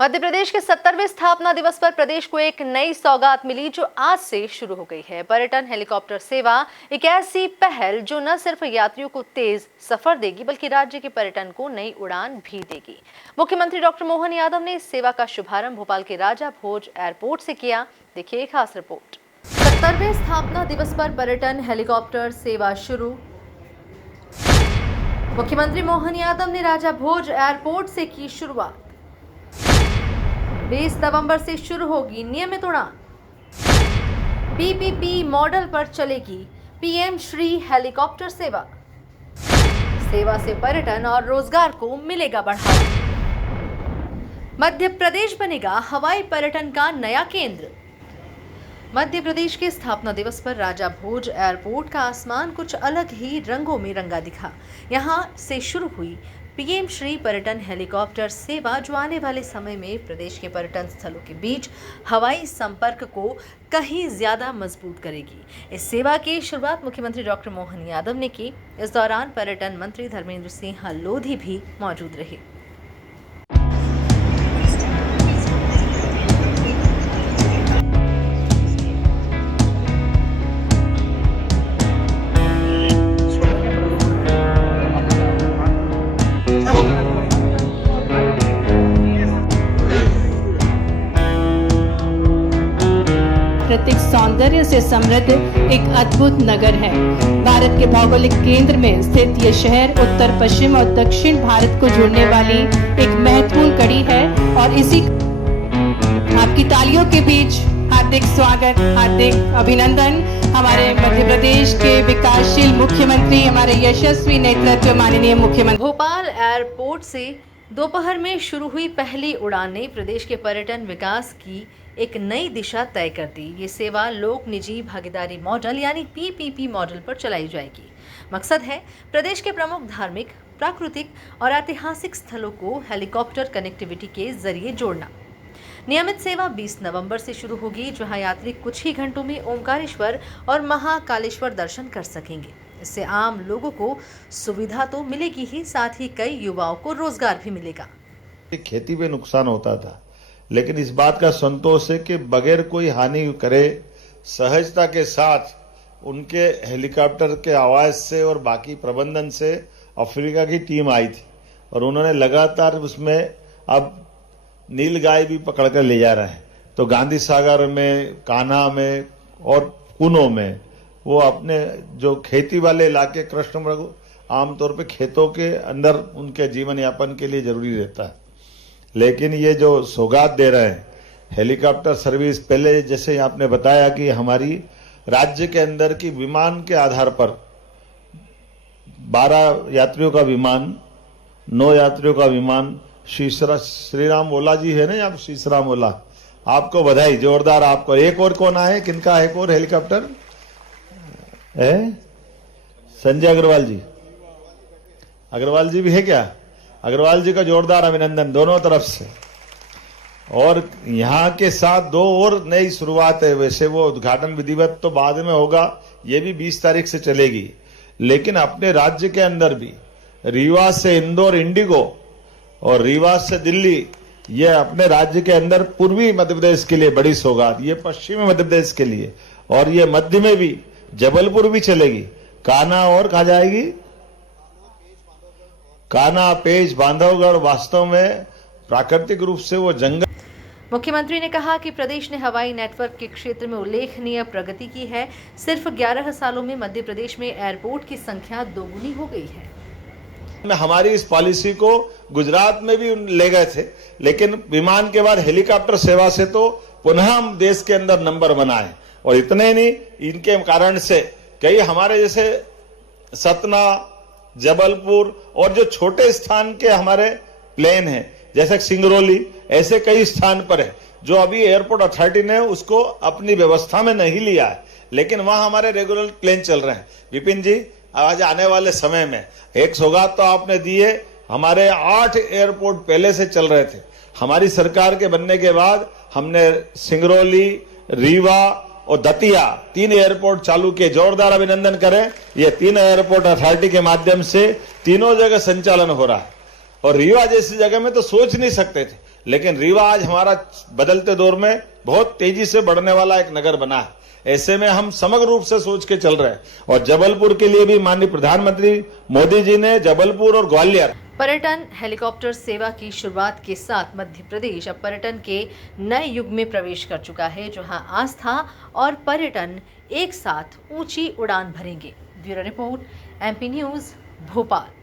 मध्य प्रदेश के 70वें स्थापना दिवस पर प्रदेश को एक नई सौगात मिली जो आज से शुरू हो गई है। पर्यटन हेलीकॉप्टर सेवा एक ऐसी पहल जो न सिर्फ यात्रियों को तेज सफर देगी बल्कि राज्य के पर्यटन को नई उड़ान भी देगी। मुख्यमंत्री डॉक्टर मोहन यादव ने इस सेवा का शुभारंभ भोपाल के राजा भोज एयरपोर्ट से किया। देखिए एक खास रिपोर्ट। 70वें स्थापना दिवस पर पर्यटन हेलीकॉप्टर सेवा शुरू। मुख्यमंत्री मोहन यादव ने राजा भोज एयरपोर्ट से की शुरुआत। 20 नवंबर से शुरू होगी नियमित उड़ान। पीपीपी मॉडल पर चलेगी पीएम श्री हेलीकॉप्टर सेवा। सेवा से पर्यटन और रोजगार को मिलेगा बढ़ावा। मध्य प्रदेश बनेगा हवाई पर्यटन का नया केंद्र। मध्य प्रदेश के स्थापना दिवस पर राजा भोज एयरपोर्ट का आसमान कुछ अलग ही रंगों में रंगा दिखा। यहां से शुरू हुई पीएम श्री पर्यटन हेलीकॉप्टर सेवा जो आने वाले समय में प्रदेश के पर्यटन स्थलों के बीच हवाई संपर्क को कहीं ज्यादा मजबूत करेगी। इस सेवा की शुरुआत मुख्यमंत्री डॉक्टर मोहन यादव ने की। इस दौरान पर्यटन मंत्री धर्मेंद्र सिंह लोधी भी मौजूद रहे। प्राकृतिक सौंदर्य से समृद्ध एक अद्भुत नगर है। भारत के भौगोलिक केंद्र में स्थित ये शहर उत्तर पश्चिम और दक्षिण भारत को जोड़ने वाली एक महत्वपूर्ण कड़ी है और इसी आपकी तालियों के बीच हार्दिक स्वागत, हार्दिक अभिनंदन हमारे मध्य प्रदेश के विकासशील मुख्यमंत्री, हमारे यशस्वी नेतृत्व माननीय मुख्यमंत्री। भोपाल एयरपोर्ट से दोपहर में शुरू हुई पहली उड़ान ने प्रदेश के पर्यटन विकास की एक नई दिशा तय कर दी। ये सेवा लोक निजी भागीदारी मॉडल यानी पीपीपी मॉडल पर चलाई जाएगी। मकसद है प्रदेश के प्रमुख धार्मिक, प्राकृतिक और ऐतिहासिक स्थलों को हेलीकॉप्टर कनेक्टिविटी के जरिए जोड़ना। नियमित सेवा 20 नवंबर से शुरू होगी, जहां यात्री कुछ ही घंटों में ओमकारेश्वर और महाकालेश्वर दर्शन कर सकेंगे। इससे आम लोगों को सुविधा तो मिलेगी ही, साथ ही कई युवाओं को रोजगार भी मिलेगा। खेती में नुकसान होता था, लेकिन इस बात का संतोष है कि बगैर कोई हानि करे सहजता के साथ उनके हेलीकॉप्टर के आवाज से और बाकी प्रबंधन से अफ्रीका की टीम आई थी और उन्होंने लगातार उसमें अब नीलगाय भी पकड़कर ले जा रहे हैं। तो गांधी सागर में, कान्हा में और कुनो में वो अपने जो खेती वाले इलाके कृष्ण मृग आमतौर पे खेतों के अंदर उनके जीवन यापन के लिए जरूरी रहता है, लेकिन ये जो सौगात दे रहे हैं हेलीकॉप्टर सर्विस, पहले जैसे आपने बताया कि हमारी राज्य के अंदर की विमान के आधार पर 12 यात्रियों का विमान, 9 यात्रियों का विमान, श्री राम ओला जी है ना, आप श्री राम ओला, आपको बधाई, जोरदार आपको। एक और कौन आए, किनका एक और हेलीकॉप्टर है? संजय अग्रवाल जी, अग्रवाल जी भी है क्या? अग्रवाल जी का जोरदार अभिनंदन दोनों तरफ से। और यहाँ के साथ 2 और नई शुरुआत है। वैसे वो उद्घाटन विधिवत तो बाद में होगा, ये भी 20 तारीख से चलेगी, लेकिन अपने राज्य के अंदर भी रीवा से इंदौर इंडिगो और रीवा से दिल्ली, ये अपने राज्य के अंदर पूर्वी मध्य प्रदेश के लिए बड़ी सौगात, ये पश्चिमी मध्य प्रदेश के लिए, और ये मध्य में भी जबलपुर भी चलेगी। कान्हा और कहा जाएगी, कान्हा, पेच, बांधवगढ़, वास्तव में प्राकृतिक रूप से वो जंगल। मुख्यमंत्री ने कहा कि प्रदेश ने हवाई नेटवर्क के क्षेत्र में उल्लेखनीय प्रगति की है। सिर्फ 11 सालों में मध्य प्रदेश में एयरपोर्ट की संख्या दोगुनी हो गई है। हमारी इस पॉलिसी को गुजरात में भी ले गए थे, लेकिन विमान के बाद हेलीकॉप्टर सेवा से तो पुनः हम देश के अंदर नंबर बनाए। और इतने नहीं, इनके कारण से कई हमारे जैसे सतना, जबलपुर और जो छोटे स्थान के हमारे प्लेन हैं जैसे सिंगरौली, ऐसे कई स्थान पर है जो अभी एयरपोर्ट अथॉरिटी ने उसको अपनी व्यवस्था में नहीं लिया है, लेकिन वहां हमारे रेगुलर प्लेन चल रहे हैं। विपिन जी, आज आने वाले समय में एक सौगात तो आपने दी है, हमारे 8 एयरपोर्ट पहले से चल रहे थे। हमारी सरकार के बनने के बाद हमने सिंगरौली, रीवा और दतिया 3 एयरपोर्ट चालू किए। जोरदार अभिनंदन करें। ये 3 एयरपोर्ट अथॉरिटी के माध्यम से तीनों जगह संचालन हो रहा है। और रीवा जैसी जगह में तो सोच नहीं सकते थे, लेकिन रीवा आज हमारा बदलते दौर में बहुत तेजी से बढ़ने वाला एक नगर बना है। ऐसे में हम समग्र रूप से सोच के चल रहे हैं और जबलपुर के लिए भी माननीय प्रधानमंत्री मोदी जी ने जबलपुर और ग्वालियर पर्यटन हेलीकॉप्टर सेवा की शुरुआत के साथ मध्य प्रदेश अब पर्यटन के नए युग में प्रवेश कर चुका है, जहां आस्था और पर्यटन एक साथ ऊंची उड़ान भरेंगे। Bureau report, MP news, Bhopal.